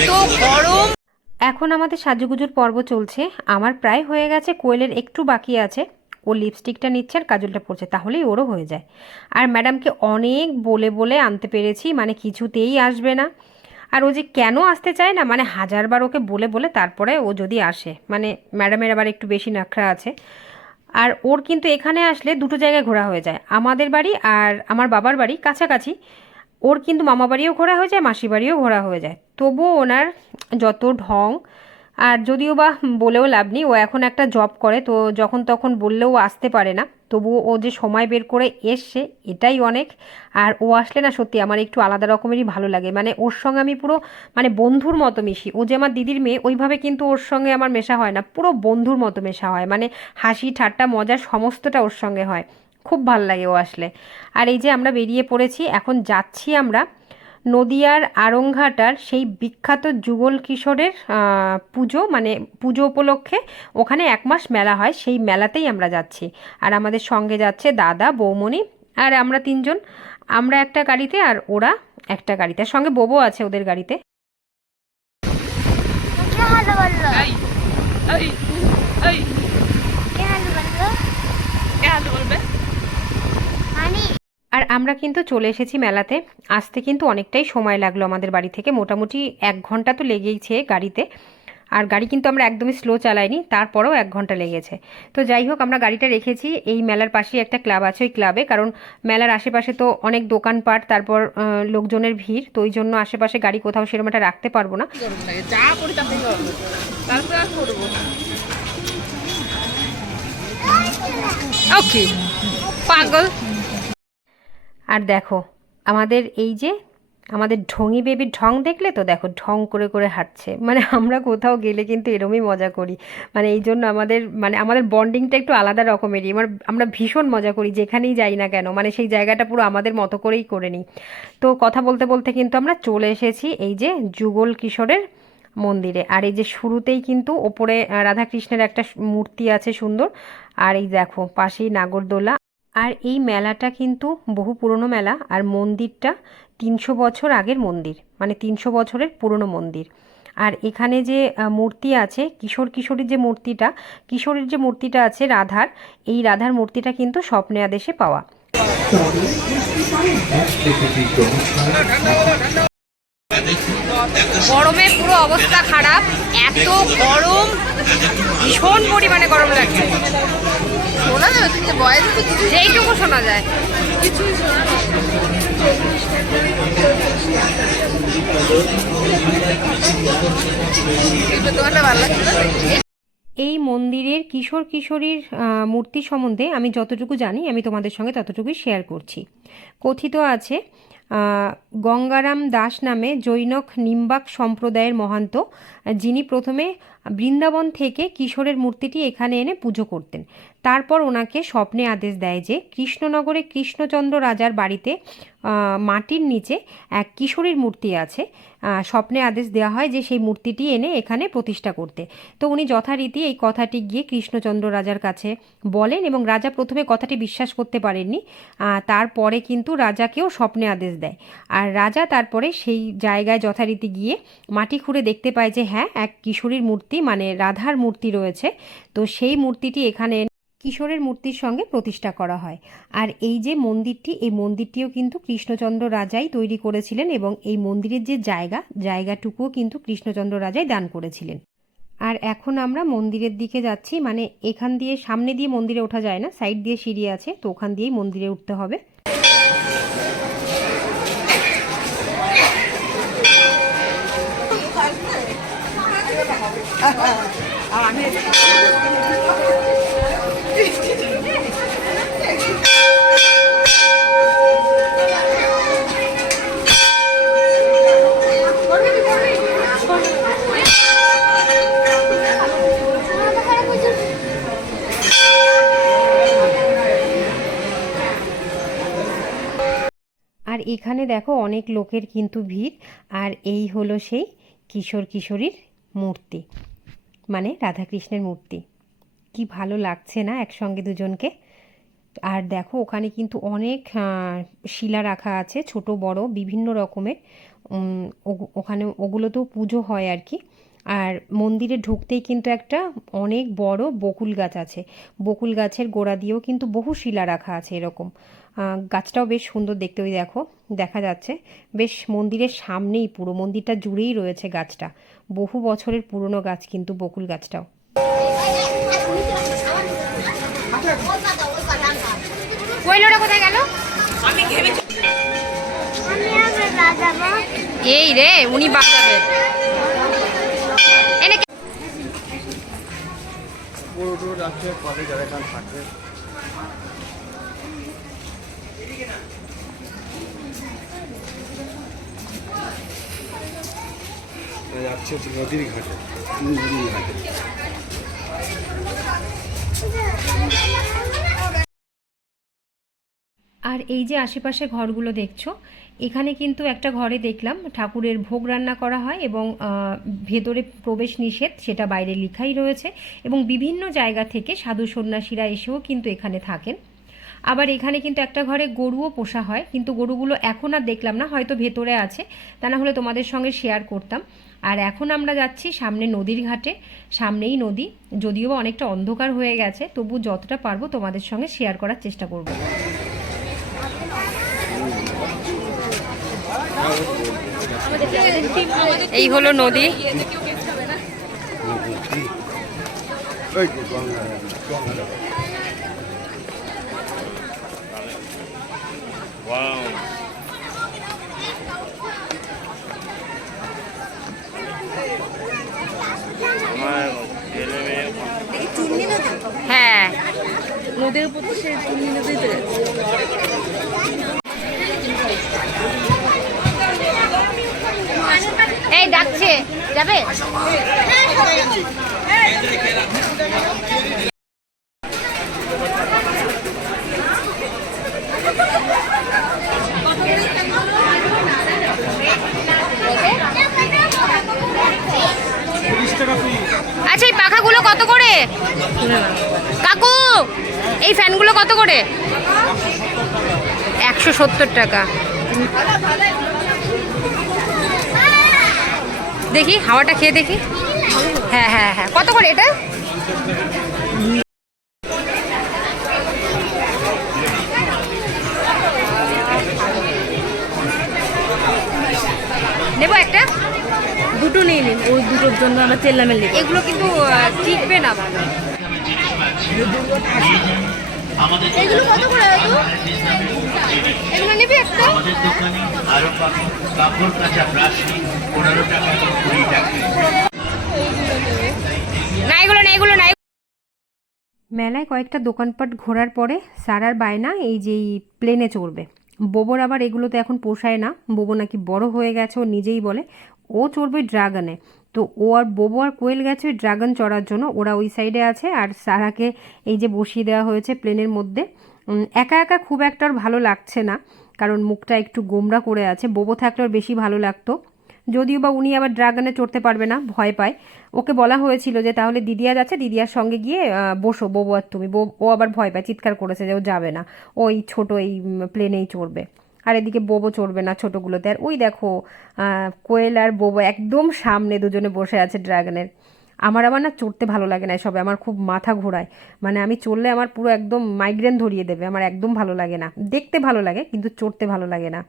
এত গরম। এখন আমাদের সাজুগুজুর পর্ব চলছে। আমার প্রায় হয়ে গেছে কোয়েলের একটু বাকি আছে। ও লিপস্টিকটা নিচ্ছে আর কাজলটা পড়ছে তাহলেই ওরও হয়ে যায়। আর ম্যাডামকে অনেক বলে বলে আনতে পেরেছি মানে কিছুতেই আসবে না। আর ও যে কেন আসতে চায় না মানে হাজারবার ওকে বলে বলে তারপরে ও যদি আসে মানে ম্যাডামের আবার একটু বেশি নাখরা আছে। আর ওর কিন্তু এখানে আসলে দুটো জায়গায় ঘোরা হয়ে যায় আমাদের বাড়ি আর আমার বাবার বাড়ি কাছাকাছি। ওর কিন্তু মামা বাড়িও ঘোরা হয়ে যায়, মাসি বাড়িও ঘোরা হয়ে যায়। তবুও ওনার যত ঢং, আর যদিও বা বলেও লাভ নেই, ও এখন একটা জব করে, তো যখন তখন বললেও আসতে পারে না। তবুও ও যে সময় বের করে এসছে, এটাই অনেক। আর ও আসলে না সত্যি আমার একটু আলাদা রকমেরই ভালো লাগে। মানে ওর সঙ্গে আমি পুরো মানে বন্ধুর মতো মিশি। ও যে আমার দিদির মেয়ে, ওইভাবে কিন্তু ওর সঙ্গে আমার মেশা হয় না। পুরো বন্ধুর মতো মেশা হয়। মানে হাসি, ঠাট্টা, মজা সমস্তটা ওর সঙ্গে হয়। খুব ভালো লাগে ও আসলে। আর এই যে আমরা বেরিয়ে পড়েছি এখন যাচ্ছি আমরা নদিয়ার আরংঘাটার সেই বিখ্যাত যুগল কিশোরের পুজো মানে পুজো উপলক্ষে ওখানে এক মাস মেলা হয় সেই মেলাতেই আমরা যাচ্ছি। আর আমাদের সঙ্গে যাচ্ছে দাদা বৌমণি আর আমরা তিনজন। আমরা একটা গাড়িতে আর ওরা একটা গাড়িতে। আর সঙ্গে বোবো আছে ওদের গাড়িতে। কে বলবে? আর আমরা কিন্তু চলে এসেছি মেলাতে। আসতে কিন্তু অনেকটাই সময় লাগল আমাদের বাড়ি থেকে। মোটামুটি এক ঘণ্টা তো লেগেইছে গাড়িতে। আর গাড়ি কিন্তু আমরা একদমই স্লো চালাইনি তারপরেও এক ঘণ্টা লেগেছে। তো যাই হোক আমরা গাড়িটা রেখেছি। এই মেলার পাশেই একটা ক্লাব আছে ওই ক্লাবে কারণ মেলার আশেপাশে তো অনেক দোকানপাট তারপর লোকজনের ভিড়। তো ওই জন্য আশেপাশে গাড়ি কোথাও সেরকম একটা রাখতে পারব না। গরম লাগে। আর দেখো, আমাদের এই যে, আমাদের ঢঙি বেবির ঢং দেখলে তো দেখো, ঢং করে করে হাঁটছে। মানে আমরা কোথাও গেলে কিন্তু এরমই মজা করি। মানে এই জন্য আমাদের মানে আমাদের বন্ডিংটা একটু আলাদা রকমেরই। আমার আমরা ভীষণ মজা করি, যেখানেই যাই না কেন। মানে সেই জায়গাটা পুরো আমাদের মতো করেই করে নিই। তো কথা বলতে বলতে কিন্তু আমরা চলে এসেছি এই যে যুগল কিশোরের মন্দিরে। আর এই যে শুরুতেই কিন্তু ওপরে রাধাকৃষ্ণের একটা মূর্তি আছে সুন্দর। আর এই দেখো, পাশেই নাগরদোলা। আর এই মেলাটা কিন্তু বহু পুরনো মেলা আর মন্দিরটা তিনশো বছর আগের মন্দির মানে তিনশো বছরের পুরনো মন্দির। আর এখানে যে মূর্তি আছে, কিশোর কিশোরীর যে মূর্তিটা, কিশোরীর যে মূর্তিটা আছে রাধার, এই রাধার মূর্তিটা কিন্তু স্বপ্নে আদেশে পাওয়া। গরমে পুরো অবস্থা খারাপ, এত গরম, ভীষণ পরিমাণে গরম লাগছে। শোনা বয়স কিছু যেইটুকু শোনা যায়। কিছুই শোনা তোমারটা ভালো লাগছে এই মন্দিরের কিশোর কিশোরীর মূর্তি সম্বন্ধে আমি যতটুকু জানি আমি তোমাদের সঙ্গে ততটুকুই শেয়ার করছি। কথিত আছে গঙ্গারাম দাস নামে জৈনক নিম্বাক সম্প্রদায়ের মহান্ত যিনি প্রথমে বৃন্দাবন থেকে কিশোরের মূর্তিটি এখানে এনে পুজো করতেন। তারপর ওনাকে স্বপ্নে আদেশ দেয় যে কৃষ্ণনগরে কৃষ্ণচন্দ্র রাজার বাড়িতে মাটির নিচে এক কিশোরীর মূর্তি আছে। স্বপ্নে আদেশ দেওয়া হয় যে সেই মূর্তিটি এনে এখানে প্রতিষ্ঠা করতে। তো উনি যথারীতি এই কথাটি গিয়ে কৃষ্ণচন্দ্র রাজার কাছে বলেন এবং রাজা প্রথমে কথাটি বিশ্বাস করতে পারেননি। তারপরে কিন্তু রাজাকেও স্বপ্নে আদেশ দেয়। আর রাজা তারপরে সেই জায়গায় যথারীতি গিয়ে মাটি খুঁড়ে দেখতে পায় যে হ্যাঁ এক কিশোরীর মূর্তি মানে রাধার মূর্তি রয়েছে। তো সেই মূর্তিটি এখানে কিশোরের মূর্তির সঙ্গে প্রতিষ্ঠা করা হয়। আর এই যে মন্দিরটি, এই মন্দিরটিও কিন্তু কৃষ্ণচন্দ্র রাজাই তৈরি করেছিলেন এবং এই মন্দিরের যে জায়গা, জায়গাটুকুও কিন্তু কৃষ্ণচন্দ্র রাজাই দান করেছিলেন। আর এখন আমরা মন্দিরের দিকে যাচ্ছি মানে এখান দিয়ে সামনে দিয়ে মন্দিরে ওঠা যায় না, সাইড দিয়ে সিঁড়ি আছে, তো ওখান দিয়েই মন্দিরে উঠতে হবে। আর এখানে দেখো অনেক লোকের কিন্তু ভিড় আর এই হলো সেই কিশোর কিশোরীর মূর্তি। মানে রাধাকৃষ্ণের মূর্তি। কি ভালো লাগছে না একসঙ্গে দুজনকে? আর দেখো, ওখানে কিন্তু অনেক শিলা রাখা আছে, ছোট, বড়, বিভিন্ন রকমের। ওখানে ওগুলোতেও পুজো হয় আর কি। আর মন্দিরে ঢুকতেই কিন্তু একটা অনেক বড় বকুল গাছ আছে। বকুল গাছের গোড়া দিয়েও কিন্তু বহু শিলা রাখা আছে এরকম। গাছটাও বেশ সুন্দর দেখতে, ওই দেখো, দেখা যাচ্ছে। বেশ মন্দিরের সামনেই পুরো, মন্দিরটা জুড়েই রয়েছে গাছটা। বহু বছরের পুরনো গাছ কিন্তু বকুল গাছটাও। কোথায় গেল? আমি এই রে উনি বাজাবে। এনে যাচ্ছে হচ্ছে নদীর ঘাটে নদীর ঘাটে। আর এই যে আশেপাশে ঘরগুলো দেখছ, এখানে কিন্তু একটা ঘরে দেখলাম ঠাকুরের ভোগ রান্না করা হয় এবং ভেতরে প্রবেশ নিষেধ সেটা বাইরে লেখাই রয়েছে এবং বিভিন্ন জায়গা থেকে সাধু সন্ন্যাসীরা এসেও কিন্তু এখানে থাকেন। আবার এখানে কিন্তু একটা ঘরে গরুও পোষা হয়, কিন্তু গরুগুলো এখন আর দেখলাম না, হয়তো ভেতরে আছে। তা না হলে তোমাদের সঙ্গে শেয়ার করতাম। আর এখন আমরা যাচ্ছি সামনে নদীর ঘাটে, সামনেই নদী। যদিও বা অনেকটা অন্ধকার হয়ে গেছে, তবু যতটা পারব তোমাদের সঙ্গে শেয়ার করার চেষ্টা করব। এই হলো নদী। গঙ্গা হ্যাঁ নদীর উপর তো সে চুন্নি নদীতে এই ডাকছে যাবে? কত করে? কাকু, এই ফ্যানগুলো কত করে? একশো সত্তর টাকা। দেখি, হাওয়াটা খেয়ে দেখি। হ্যাঁ হ্যাঁ হ্যাঁ। কত করে এটা? নেব একটা? দুটো নিয়ে নিন ওই দুটোর জন্য আমরা চেল্লামেল্লি করব। এগুলো কিন্তু টিকবে না ভালো। এগুলো কত করে এগুলো নিবি একটা? আমাদের দোকানে আরও পাবেন কাপড় কাঁচা ব্রাশ পনেরো টাকা কুড়ি টাকা। না এগুলো না এগুলো না মেলায় কয়েকটা দোকানপাট ঘোরার পরে সারার বায়না এই যে এই প্লেনে চড়বে। বোবর আবার এগুলো তো এখন পোষায় না। বোবো নাকি বড় হয়ে গেছে ও নিজেই বলে। ও চড়বে ড্রাগনে। তো ও আর বোবো আর কোয়েল গেছে ড্রাগন চড়ার জন্য। ওরা ওই সাইডে আছে আর সারাকে এই যে বসিয়ে দেওয়া হয়েছে প্লেনের মধ্যে। একা একা খুব একটা ভালো লাগছে না, কারণ মুখটা একটু গোমরা করে আছে। বোবো থাকলে ওর বেশি ভালো লাগতো। যদিও বা উনি আবার ড্রাগনে চড়তে পারবে না, ভয় পায়। ওকে বলা হয়েছিল যে তাহলে দিদিয়া যাচ্ছে দিদিয়ার সঙ্গে গিয়ে বসো বোবো আর তুমি। ও আবার ভয় পায়, চিৎকার করেছে যে ও যাবে না। ওই ছোট এই প্লেনেই চড়বে। আর এদিকে বোবো চড়বে না ছোটোগুলোতে। আর ওই দেখো কোয়েল আর বোবো একদম সামনে দুজনে বসে আছে ড্রাগনের। আমার আবার না চড়তে ভালো লাগে না সবে আমার খুব মাথা ঘোরায়। মানে আমি চড়লে আমার পুরো একদম মাইগ্রেন ধরিয়ে দেবে, আমার একদম ভালো লাগে না। দেখতে ভালো লাগে, কিন্তু চড়তে ভালো লাগে না।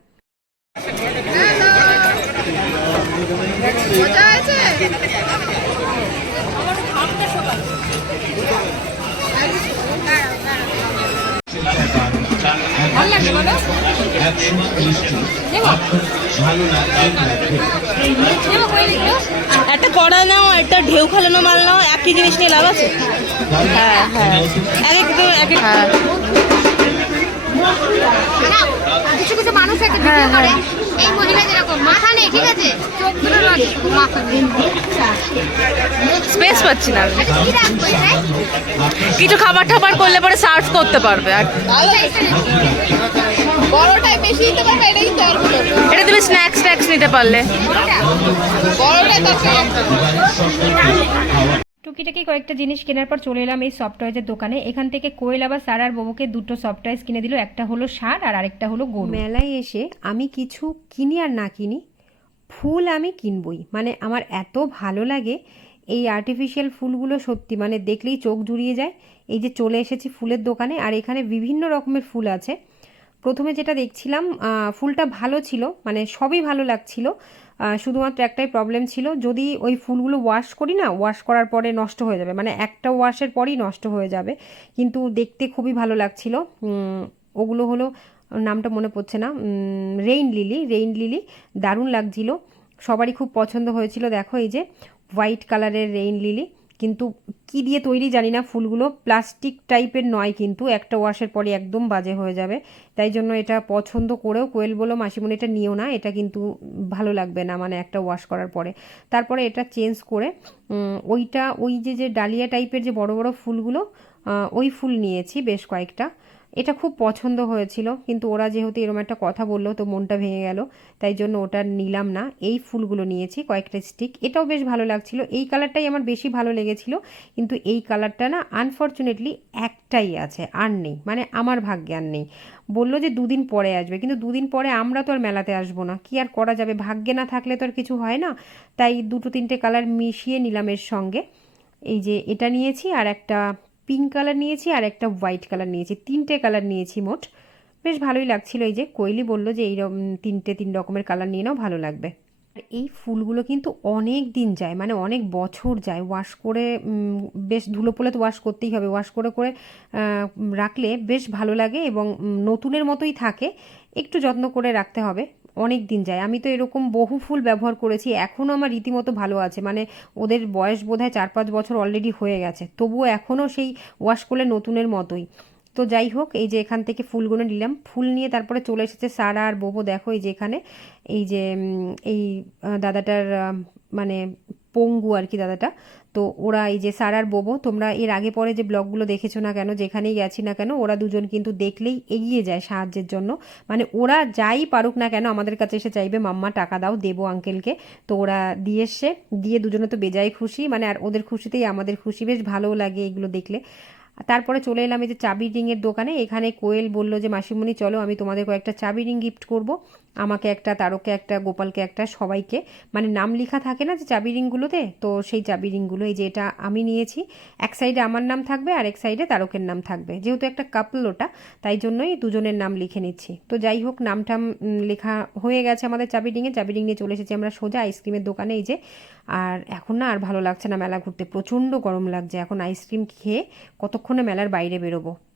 একটা কড়া নাও একটা ঢেউ খালানো মাল নাও একই জিনিস নিয়ে লাভ আছে? হ্যাঁ হ্যাঁ। এক এক এক এক হ্যাঁ। কিছু কিছু মানুষ একটা ভিডিও করে এই মহিলা যেরকম মাথা নেই ঠিক আছে? চোখ দুটো মাথা স্পেস পাচ্ছি না আমি। আচ্ছা কিছু খাবার টাবার করলে পরে সার্চ করতে পারবে আর বড়টাই বেশি দিতে পারবে এটা কিন্তু অল্প এটা তুমি স্ন্যাক্স ট্যাক্স নিতে পারলে। তো টুকিটাকি কয়েকটা জিনিস কেনার পর চলে এলাম এই সফট টয়েজের দোকানে। এখান থেকে কোয়েল আবার সার আর বাবুকে দুটো সফট টয়েস কিনে দিল। একটা হলো ষাঁড় আর আরেকটা হলো গরু। মেলায় এসে আমি কিছু কিনি আর না কিনি ফুল আমি কিনবই। মানে আমার এত ভালো লাগে এই আর্টিফিশিয়াল ফুলগুলো সত্যি। মানে দেখলেই চোখ জুড়িয়ে যায়। এই যে চলে এসেছি ফুলের দোকানে আর এখানে বিভিন্ন রকমের ফুল আছে। প্রথমে যেটা দেখছিলাম ফুলটা ভালো ছিল মানে সবই ভালো লাগছিল। শুধুমাত্র একটাই প্রবলেম ছিল, যদি ওই ফুলগুলো ওয়াশ করি না ওয়াশ করার পরে নষ্ট হয়ে যাবে। মানে একটা ওয়াশের পরেই নষ্ট হয়ে যাবে। কিন্তু দেখতে খুবই ভালো লাগছিল। ওগুলো হলো, নামটা মনে পড়ছে না রেইন লিলি রেইন লিলি দারুণ লাগছিল। সবারই খুব পছন্দ হয়েছিল। দেখো এই যে হোয়াইট কালারের রেইন লিলি কিন্তু কি দিয়ে তৈরি জানি না ফুলগুলো, প্লাস্টিক টাইপের নয় কিন্তু, একটা ওয়াশের পরে একদম বাজে হয়ে যাবে। তাই জন্য এটা পছন্দ করেও কোয়েল বলো মাসিমণি, এটা নিও না, এটা কিন্তু ভালো লাগবে না মানে একটা ওয়াশ করার পরে। তারপরে এটা চেঞ্জ করে ওইটা, ওই যে যে ডালিয়া টাইপের যে বড় বড় ফুলগুলো ওই ফুল নিয়েছি বেশ কয়েকটা। এটা খুব পছন্দ হয়েছিল, কিন্তু ওরা যেহেতু এরকম একটা কথা বলল তো মনটা ভেঙে গেল, তাই জন্য ওটা নিলাম না। এই ফুলগুলো নিয়েছি, কয়েকটা স্টিক এটাও বেশ ভালো লাগছিল। এই কালারটাই আমার বেশি ভালো লেগেছিল, কিন্তু এই কালারটা না আনফর্চুনেটলি একটাই আছে, আর নেই। মানে আমার ভাগ্যে আর নেই। বলল যে দুদিন পরে আসবে, কিন্তু দুদিন পরে আমরা তো আর মেলাতে আসব না। কি আর করা যাবে? ভাগ্যে না থাকলে তো আর কিছু হয় না। তাই দুটো তিনটে কালার মিশিয়ে নিলাম এর সঙ্গে। এই যে এটা নিয়েছি, আর একটা পিঙ্ক কালার নিয়েছি আর একটা হোয়াইট কালার নিয়েছি। তিনটে কালার নিয়েছি মোট। বেশ ভালোই লাগছিল এই যে কোয়েলি বলল যে এইরকম তিনটে তিন রকমের কালার নিয়ে নাও, ভালো লাগবে। আর এই ফুলগুলো কিন্তু অনেক দিন যায় মানে অনেক বছর যায়। ওয়াশ করে বেশ ধুলো পোলে তো ওয়াশ করতেই হবে। ওয়াশ করে করে রাখলে বেশ ভালো লাগে এবং নতুনের মতোই থাকে। একটু যত্ন করে রাখতে হবে। অনেক দিন যায়। আমি তো এরকম বহু ফুল ব্যবহার করেছি এখনও আমার রীতিমতো ভালো আছে। মানে ওদের বয়স বোধহয় চার পাঁচ বছর অলরেডি হয়ে গেছে। তবুও এখনও সেই ওয়াশ করলে নতুনের মতোই। তো যাই হোক, এই যে এখান থেকে ফুলগুলো নিলাম। ফুল নিয়ে তারপরে চলে এসেছে সারা আর বোবো, দেখো এই যে এখানে, এই যে এই দাদাটার মানে পঙ্গু আর কি দাদাটা। তো ওরা এই যে সারার বোবো, তোমরা এর আগে পরে যে ব্লগগুলো দেখেছ না কেন, যেখানেই গেছি না কেন, ওরা দুজন কিন্তু দেখলেই এগিয়ে যায় সাহায্যের জন্য। মানে ওরা যাই পারুক না কেন, আমাদের কাছে এসে চাইবে, মাম্মা, টাকা দাও, দেবো আঙ্কেলকে তো ওরা দিয়ে এসছে, দিয়ে দুজনে তো বেজায় খুশি। মানে আর ওদের খুশিতেই আমাদের খুশি, বেশ ভালোও লাগে এগুলো দেখলে। তারপরে চলে এলাম এই যে চাবি রিংয়ের দোকানে। এখানে কোয়েল বলল যে, মাসিমণি, চলো আমি তোমাদের কয়েকটা চাবি রিং গিফট করব। আমাকে একটা, তারকে একটা, গোপালকে একটা, সবাইকে। মানে নাম লেখা থাকে না যে চাবি রিংগুলোতে? তো সেই চাবি রিংগুলো, এই যে এটা আমি নিয়েছি, এক সাইডে আমার নাম থাকবে, আর এক সাইডে তারকের নাম থাকবে। যেহেতু একটা কাপল ওটা, তাই জন্যই দুজনের নাম লিখে নিচ্ছি। তো যাই হোক, নামটাম লেখা হয়ে গেছে আমাদের চাবি রিংয়ে। চাবি রিং নিয়ে চলে এসেছি আমরা সোজা আইসক্রিমের দোকানে, এই যে। আর এখন না আর ভালো লাগছে না মেলা ঘুরতে। প্রচণ্ড গরম লাগছে। এখন আইসক্রিম খেয়ে কতক্ষণে মেলার বাইরে বেরোবো?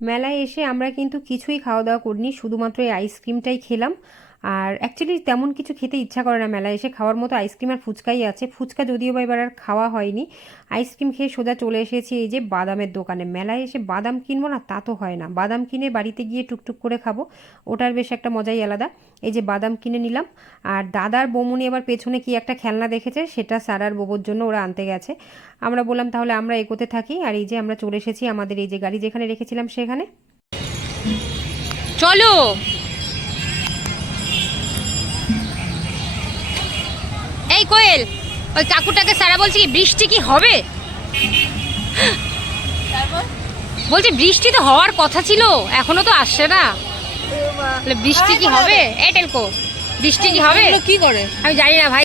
মেলায় এসে আমরা কিন্তু কিছুই খাওয়া দাওয়া করিনি শুধুমাত্র এই আইসক্রিমটাই খেলাম। আর অ্যাকচুয়ালি তেমন কিছু খেতে ইচ্ছা করে না মেলায় এসে খাওয়ার মতো আইসক্রিম আর ফুচকাই আছে। ফুচকা যদিও বা এবার আর খাওয়া হয়নি। আইসক্রিম খেয়ে সোজা চলে এসেছি এই যে বাদামের দোকানে। মেলায় এসে বাদাম কিনবো না, তা তো হয় না। বাদাম কিনে বাড়িতে গিয়ে টুকটুক করে খাব। ওটার বেশ একটা মজাই আলাদা। এই যে বাদাম কিনে নিলাম। আর দাদার বমুনি এবার পেছনে কি একটা খেলনা দেখেছে, সেটা সারার বোবোর জন্য ওরা আনতে গেছে। আমরা বললাম, তাহলে আমরা এগোতে থাকি। আর এই যে আমরা চলে এসেছি আমাদের এই যে গাড়ি যেখানে রেখেছিলাম সেখানে। চলো! কোয়েল ওই কাকুটাকে সারা বলছি কি বৃষ্টি কি হবে? বলছি বৃষ্টি তো হওয়ার কথা ছিল এখনও তো আসছে না। বৃষ্টি কি হবে? এটেল কো বৃষ্টি কি হবে? কি করে? আমি জানি না ভাই।